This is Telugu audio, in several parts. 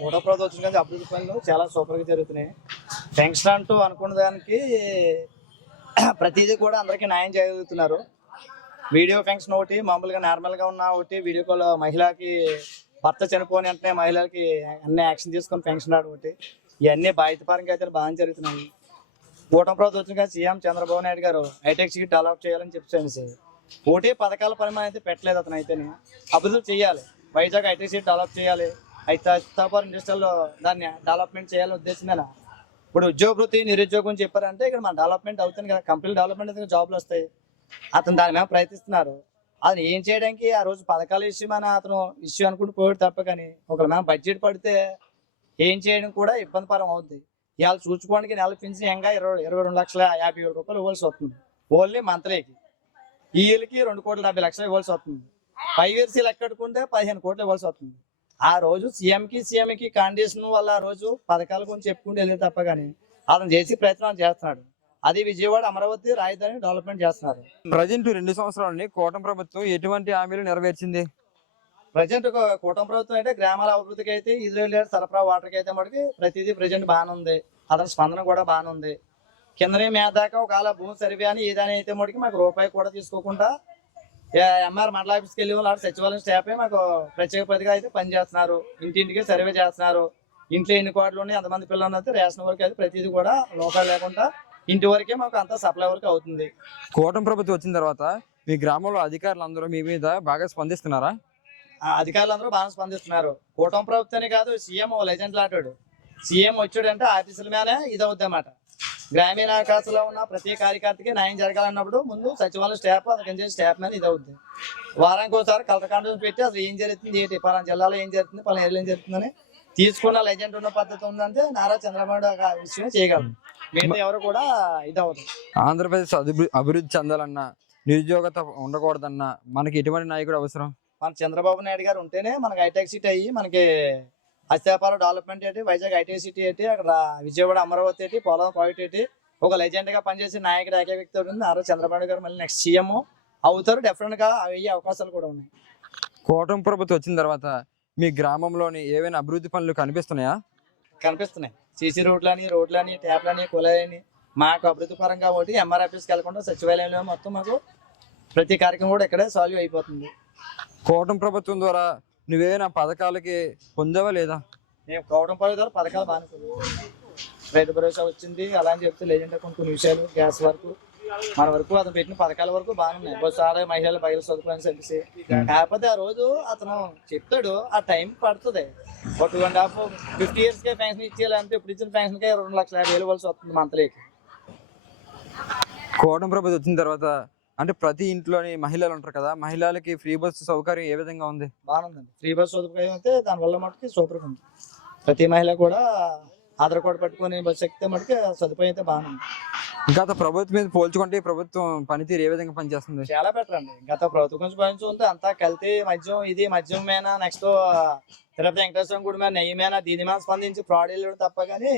మూడో ప్రభుత్వం వచ్చిన కానీ అభివృద్ధి పనులు చాలా సూపర్గా జరుగుతున్నాయి. పెన్షన్ అంటూ అనుకున్న దానికి ప్రతిదీ కూడా అందరికీ న్యాయం చేయగలుగుతున్నారు. వీడియో పెన్షన్ ఒకటి, మామూలుగా నార్మల్గా ఉన్న ఒకటి, వీడియో కాల్ మహిళకి భర్త చనిపోని అంటే మహిళలకి అన్ని యాక్షన్ తీసుకొని పెన్షన్ రావడం ఒకటి, ఇవన్నీ బాధ్యతపరంగా అయితే బాగా జరుగుతున్నాయి. కూటమి ప్రభుత్వం వచ్చిన కానీ సీఎం చంద్రబాబు నాయుడు గారు హైటెక్ సిటీ డెవలప్ చేయాలని చెప్పేసి ఒకటి పథకాల పరిమాణం అయితే పెట్టలేదు. అతను అయితే అభివృద్ధి చేయాలి, వైజాగ్ హైటెక్ సిటీ డెవలప్ చేయాలి, అయితే సీతాపురం ఇండస్ట్రియల్ దాన్ని డెవలప్మెంట్ చేయాలని ఉద్దేశమేనా. ఇప్పుడు ఉద్యోగవృత్తి నిరుద్యోగం చెప్పారంటే ఇక్కడ మన డెవలప్మెంట్ అవుతుంది కదా, కంపెనీ డెవలప్మెంట్ అయితే జాబ్లు వస్తాయి. అతను దాని మీద ప్రయత్నిస్తున్నారు. అది ఏం చేయడానికి ఆ రోజు పథకాల ఇష్యూ మన అతను ఇష్యూ అనుకుంటూ పోయాడు తప్ప, కానీ ఒకవేళ మనం బడ్జెట్ పడితే ఏం చేయడం కూడా ఇబ్బంది పరం అవుతుంది. ఇవాళ చూసుకోవడానికి నెల పెన్షన్ ఇంకా 22,50,000 రూపాయలు ఇవ్వాల్సి వస్తుంది ఓన్లీ మంత్లీకి. ఈ ఇయర్కి 2,70,00,000 ఇవ్వాల్సి వస్తుంది. 5 years లెక్కడుకుంటే 15 కోట్లు ఇవ్వాల్సి వస్తుంది. ఆ రోజు సీఎంకి కాండిషన్ వల్ల ఆ రోజు పథకాల గురించి చెప్పుకుంటూ వెళ్ళేది తప్ప, కానీ అతను చేసి ప్రయత్నం చేస్తున్నాడు. అది విజయవాడ అమరావతి రాజధాని డెవలప్మెంట్ చేస్తున్నారు. ప్రజెంట్ 2 సంవత్సరాలని కూటమి ప్రభుత్వం ఎటువంటి హామీలు నెరవేర్చింది? ప్రజెంట్ కూటమి ప్రభుత్వం అయితే గ్రామాల అభివృద్ధికి అయితే, ఇజ్రాయల్ సరఫరా వాటర్కి అయితే మటుకు ప్రతిదీ ప్రజెంట్ బాగానే ఉంది. అతని స్పందన కూడా బాగానే ఉంది. కిందనే మీద దాకా ఒకవేళ భూమి సర్వే అని ఏదైనా అయితే మటుకు మాకు రూపాయి కూడా తీసుకోకుండా ఎంఆర్ మండల ఆఫీస్కి వెళ్ళి వాళ్ళు సచివాలయం స్టాఫే మాకు ప్రత్యేక పదిగా అయితే పనిచేస్తున్నారు. ఇంటింటికి సర్వే చేస్తున్నారు. ఇంట్లో ఎన్ని కోట్లు ఉన్నాయి, అంతమంది పిల్లలు అయితే రేషన్ వరకు అయితే ప్రతిదీ కూడా లోపాలు లేకుండా ఇంటి వరకే మాకు అంతా సప్లై వరకు అవుతుంది. కూటమి ప్రభుత్వం వచ్చిన తర్వాత మీ గ్రామంలో అధికారులు అందరూ మీ మీద బాగా స్పందిస్తున్నారా? అధికారులందరూ బాగా స్పందిస్తున్నారు. కూటమి ప్రభుత్వాన్ని కాదు, సీఎం లెజెండ్ లాంటాడు. సీఎం వచ్చాడంటే ఆఫీసుల మీదే ఇదవుద్ది అన్నమాట. గ్రామీణ ఆకాశంలో ఉన్న ప్రతి కార్యకర్తకి న్యాయం జరగాలన్నప్పుడు ముందు సచివాలయం స్టాఫ్, అతని స్టాఫ్ మీద ఇదవుద్ది. వారానికి ఒకసారి కలెక్టర్ కాన్ఫరెన్స్ పెట్టి అసలు ఏం జరుగుతుంది, ఏంటి పలానా జిల్లాలో ఏం జరుగుతుంది, పలానా ఏరియాలో ఏం జరుగుతుందని తీసుకున్న లెజెండ్ ఉన్న పద్ధతి ఉందంటే నారా చంద్రబాబు విషయం చేయగలరు. మిగతా ఎవరు కూడా ఇదవుతుంది. ఆంధ్రప్రదేశ్ అభివృద్ధి చెందాలన్నా, నిరుద్యోగత ఉండకూడదన్నా మనకి ఎటువంటి నాయకుడు అవసరం? మన చంద్రబాబు నాయుడు గారు ఉంటేనే మనకి హైటెక్ సిటీ అయ్యి మనకి అత్యాపారం డెవలప్మెంట్ ఏంటి, వైజాగ్ హైటెక్ సిటీ ఏంటి, అక్కడ విజయవాడ అమరావతి ఏంటి, పోలవరం ప్రాజెక్ట్ ఏంటి, ఒక లెజెండ్ గా పనిచేసే నాయకుడు ఏకే వ్యక్తి ఉంటుంది. ఆ రోజు చంద్రబాబు గారు మళ్ళీ నెక్స్ట్ సీఎం అవుతారు. డెఫినెట్ గా అయ్యే అవకాశాలు కూడా ఉన్నాయి. కూటమి ప్రభుత్వం వచ్చిన తర్వాత మీ గ్రామంలోని ఏవైనా అభివృద్ధి పనులు కనిపిస్తున్నాయా? కనిపిస్తున్నాయి. సీసీ రోడ్లని, ట్యాప్లని, కుళాయిని మాకు అభివృద్ధి పరంగా ఒకటి ఎంఆర్ ఆఫీస్కి వెళ్ళకుండా సచివాలయంలో మొత్తం మాకు ప్రతి కార్యక్రమం కూడా ఇక్కడే సాల్వ్ అయిపోతుంది. కూటమి ప్రభుత్వం ద్వారా నువ్వేమైనా పథకాలకి పొందావా లేదా? మేము కూటమి ప్రభుత్వం ద్వారా పథకాలు బాగా రైతు భరోసా వచ్చింది, అలా అని చెప్తే లేదంటే కొన్ని విషయాలు గ్యాస్ వరకు మన వరకు అతను పెట్టిన పథకాల వరకు బాగున్నాయి. బస్సు ఆదాయ మహిళల బయలు సదుపాయం చెప్పేసి, కాకపోతే ఆ రోజు అతను చెప్తాడు, ఆ టైం పడుతుంది. ఒక 2.5 50 years పెన్షన్ ఇచ్చేయాలంటే ఇప్పుడు ఇచ్చిన పెన్షన్కే 2,50,000 ఇవ్వాల్సి వస్తుంది మంత్లీకి. కూటమి ప్రభుత్వం వచ్చిన తర్వాత అంటే ప్రతి ఇంట్లోని మహిళలు ఉంటారు కదా, మహిళలకి ఫ్రీ బస్సు సౌకర్యం ఏ విధంగా ఉంది? బాగుందండి. ఫ్రీ బస్ సదుపాయం అయితే దానివల్ల మటుకి సూపర్గా ఉంది. ప్రతి మహిళ కూడా ఆధార్ కార్డు పట్టుకొని బస్సు ఎక్కితే మటుకి సదుపాయం అయితే బాగుంది. గత ప్రభుత్వం మీద పోల్చుకుంటే ప్రభుత్వం పనితీరు ఏ విధంగా పనిచేస్తుంది? చాలా బెటర్ అండి. గత ప్రభుత్వం గురించి పోల్చుకుంటే అంతా కల్తీ మద్యం, ఇది మద్యం మీద నెక్స్ట్ తిరుపతి వెంకటేశ్వరం గుడి మీద నెయ్యి మీద దీని మీద స్పందించి ఫ్రాడ్ వెళ్ళడం తప్ప, కానీ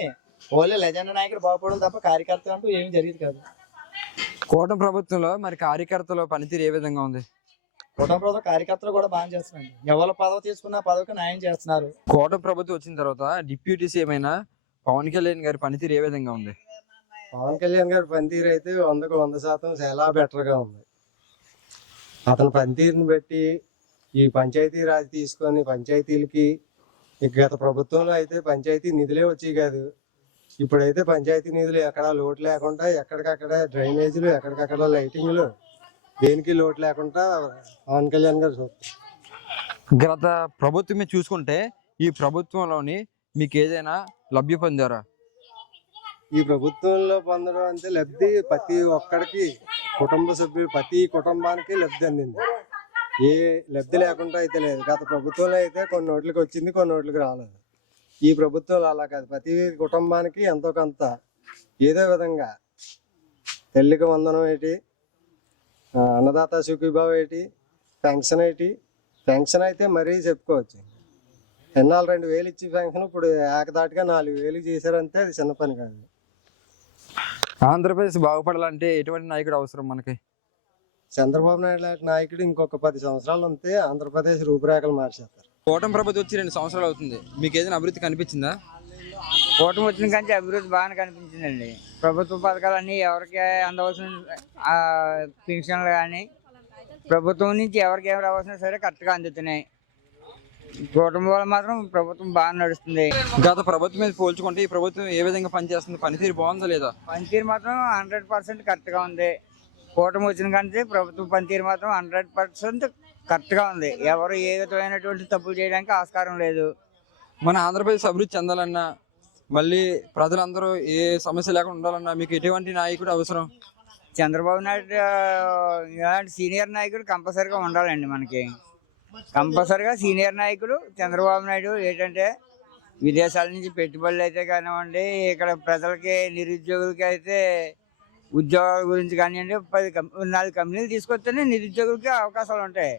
ఓన్లీ లెజెండ్ నాయకుడు బాగుపడడం తప్ప కార్యకర్త అంటూ ఏమి జరిగింది కాదు. కూటమి ప్రభుత్వంలో మరి కార్యకర్తల పనితీరు ఏ విధంగా ఉంది? కూటమి ప్రభుత్వం కార్యకర్తలు కూడా బాగా చేస్తున్నారు. ఎవరు పదవి తీసుకున్న పదవికి న్యాయం చేస్తున్నారు. కూటమి ప్రభుత్వం వచ్చిన తర్వాత డిప్యూటీ సీఎం అయిన పవన్ కళ్యాణ్ గారి పనితీరు ఏ విధంగా ఉంది? పవన్ కళ్యాణ్ గారి పనితీరు అయితే 100% చాలా బెటర్గా ఉంది. అతని పనితీరుని బట్టి ఈ పంచాయతీ రాజ్ తీసుకొని పంచాయతీలకి గత ప్రభుత్వంలో అయితే పంచాయతీ నిధులే వచ్చేవి కాదు. ఇప్పుడైతే పంచాయతీ నిధులు ఎక్కడ లోటు లేకుండా ఎక్కడికక్కడ డ్రైనేజీలు, ఎక్కడికక్కడ లైటింగ్లు, దేనికి లోటు లేకుండా పవన్ కళ్యాణ్ గారు చూస్తారు. గత ప్రభుత్వం చూసుకుంటే ఈ ప్రభుత్వంలోని మీకు ఏదైనా లబ్ధి పొందారా? ఈ ప్రభుత్వంలో పొందడం అంటే లబ్ధి ప్రతి ఒక్కడికి, కుటుంబ సభ్యులు ప్రతి కుటుంబానికి లబ్ధి అందింది. ఏ లబ్ధి లేకుండా అయితే లేదు. గత ప్రభుత్వంలో అయితే కొన్ని ఓట్లకి వచ్చింది, కొన్ని ఓట్లకి రాలేదు. ఈ ప్రభుత్వంలో అలా కాదు. ప్రతి కుటుంబానికి ఎంతో కొంత ఏదో విధంగా తల్లికి వందనం ఏంటి, అన్నదాత సుఖీభావ ఏంటి, పెన్షన్ ఏంటి. పెన్షన్ అయితే మరీ చెప్పుకోవచ్చు. ఎన్నాళ్ళు 2,000 ఇచ్చి పెన్షన్ ఇప్పుడు ఏకదాటిగా 4,000 చేశారంటే అది చిన్న పని కాదు. ఆంధ్రప్రదేశ్ బాగుపడాలంటే ఎటువంటి నాయకుడు అవసరం మనకి? చంద్రబాబు నాయుడు లాంటి నాయకుడు ఇంకొక 10 సంవత్సరాలు ఉంటే ఆంధ్రప్రదేశ్ రూపురేఖలు మార్చేస్తారు. కూటమి ప్రభుత్వం వచ్చి 2 సంవత్సరాలు అవుతుంది, మీకు ఏదైనా అభివృద్ధి కనిపించిందా? కూటమి వచ్చిన కంటే అభివృద్ధి బాగానే కనిపించిందండి. ప్రభుత్వ పథకాలన్నీ ఎవరికి అందవలసిన పెన్షన్లు కానీ ప్రభుత్వం నుంచి ఎవరికి ఏం రావాల్సిన సరే కరెక్ట్గా అందుతున్నాయి. కూటమి వల్ల మాత్రం ప్రభుత్వం బాగా నడుస్తుంది. గత ప్రభుత్వం మీద పోల్చుకుంటే ఈ ప్రభుత్వం ఏ విధంగా పనిచేస్తుంది? పనితీరు బాగుందా లేదా? పనితీరు మాత్రం 100% కరెక్ట్గా ఉంది. కూటమి వచ్చిన కంటే ప్రభుత్వ పనితీరు మాత్రం 100% కరెక్ట్గా ఉంది. ఎవరు ఏ విధమైనటువంటి తప్పులు చేయడానికి ఆస్కారం లేదు. మన ఆంధ్రప్రదేశ్ అభివృద్ధి చెందాలన్నా, మళ్ళీ ప్రజలందరూ ఏ సమస్య లేకుండా ఉండాలన్నా మీకు ఎటువంటి నాయకుడు అవసరం? చంద్రబాబు నాయుడు ఇలాంటి సీనియర్ నాయకుడు కంపల్సరీగా ఉండాలండి. మనకి కంపల్సరీగా సీనియర్ నాయకుడు చంద్రబాబు నాయుడు. ఏంటంటే విదేశాల నుంచి పెట్టుబడులు అయితే కానివ్వండి, ఇక్కడ ప్రజలకి నిరుద్యోగులకి అయితే ఉద్యోగాల గురించి కానివ్వండి, 4 కంపెనీలు తీసుకొస్తేనే నిరుద్యోగులకి అవకాశాలు ఉంటాయి.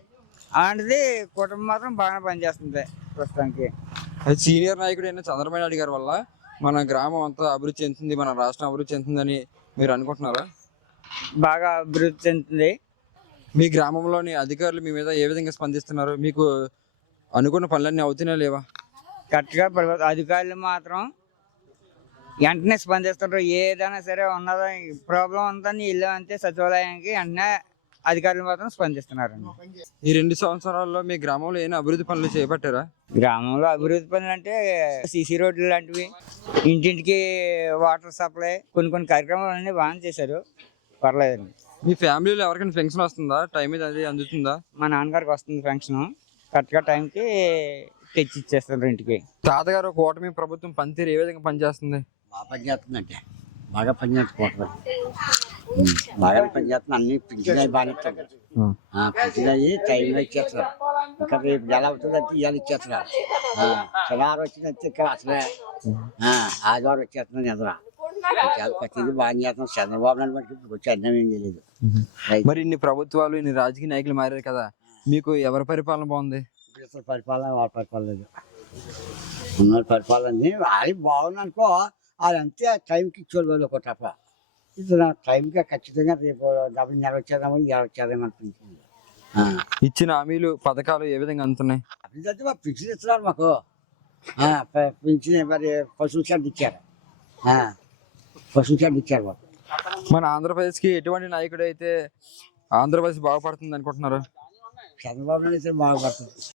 అలాంటిది కుటుంబం మాత్రం బాగానే పనిచేస్తుంది ప్రస్తుతానికి. అది సీనియర్ నాయకుడు అయిన చంద్రబాబు నాయుడు గారి వల్ల మన గ్రామం అంతా అభివృద్ధి చెందుతుంది, మన రాష్ట్రం అభివృద్ధి చెందుతుందని మీరు అనుకుంటున్నారా? బాగా అభివృద్ధి చెందుతుంది. మీ గ్రామంలోని అధికారులు మీ మీద ఏ విధంగా స్పందిస్తున్నారు? మీకు అనుకున్న పనులన్నీ అవుతున్నాయా లేవా? కరెక్ట్గా అధికారులు మాత్రం వెంటనే స్పందిస్తారు. ఏదైనా సరే ఉన్నదా ప్రాబ్లం ఉందని ఇల్లు అంతే సచివాలయానికి వెంటనే అధికారులు మాత్రం స్పందిస్తున్నారండి. ఈ 2 సంవత్సరాల్లో మీ గ్రామంలో ఏమైనా అభివృద్ధి పనులు చేపట్టారా? గ్రామంలో అభివృద్ధి పనులు అంటే సీసీ రోడ్లు లాంటివి, ఇంటింటికి వాటర్ సప్లై, కొన్ని కార్యక్రమాలు అన్నీ బాగానే చేశారు. పర్లేదండి. మీ ఫ్యామిలీలో ఎవరికైనా పెన్షన్ వస్తుందా? టైం మీద అది అందుతుందా? మా నాన్నగారికి వస్తుంది పెన్షన్. కరెక్ట్గా టైంకి తెచ్చి ఇచ్చేస్తారు ఇంటికి. తాతగారు కూటమి ప్రభుత్వం పనితీరు ఏ విధంగా పనిచేస్తుంది? బాగా పనిచేస్తుందంటే బాగా పనిచేస్తుంది. బాగా పనిచేస్తుంది. అన్ని పింఛన్ అయ్యి బాగా ఇస్తారు. పింఛన్ అయ్యి టైంలో ఇచ్చేస్తారు. ఇంకా రేపు నెల అవుతుంది అంటే ఇవాళ ఇచ్చేస్తారు. శనివారం వచ్చిందంటే ఇక్కడ అసలే ఆదివారం వచ్చేస్తున్నాను ఎదురా. ప్రతిదీ బాగా చేస్తున్నాం. చంద్రబాబు నాయుడు బట్టి ఇప్పుడు వచ్చి అన్నం ఏం చేయలేదు. మరి ఇన్ని ప్రభుత్వాలు, ఇన్ని రాజకీయ నాయకులు మారారు కదా, మీకు ఎవరి పరిపాలన బాగుంది? ఇతర పరిపాలన వాళ్ళ పరిపాలన లేదు. ఉన్న పరిపాలన అది బాగుంది అనుకో, అది అంతే టైంకి ఇచ్చేవాళ్ళు ఒక తప్ప. ఇది టైంకి ఖచ్చితంగా రేపు నెల వచ్చేదామని ఇలా వచ్చేదేమో అనిపించింది. ఇచ్చిన హామీలు, పథకాలు ఏ విధంగా అందుతున్నాయి? అభివృద్ధి మాకు పింఛన్ ఇస్తున్నారు. మాకు పింఛన్ మరి పశువుల షెడ్ ఇచ్చారు. పశువుల షెడ్ ఇచ్చారు మాకు. మన ఆంధ్రప్రదేశ్కి ఎటువంటి నాయకుడు అయితే ఆంధ్రప్రదేశ్ బాగుపడుతుంది అనుకుంటున్నారు? చంద్రబాబు నాయుడు అయితే బాగుపడుతుంది.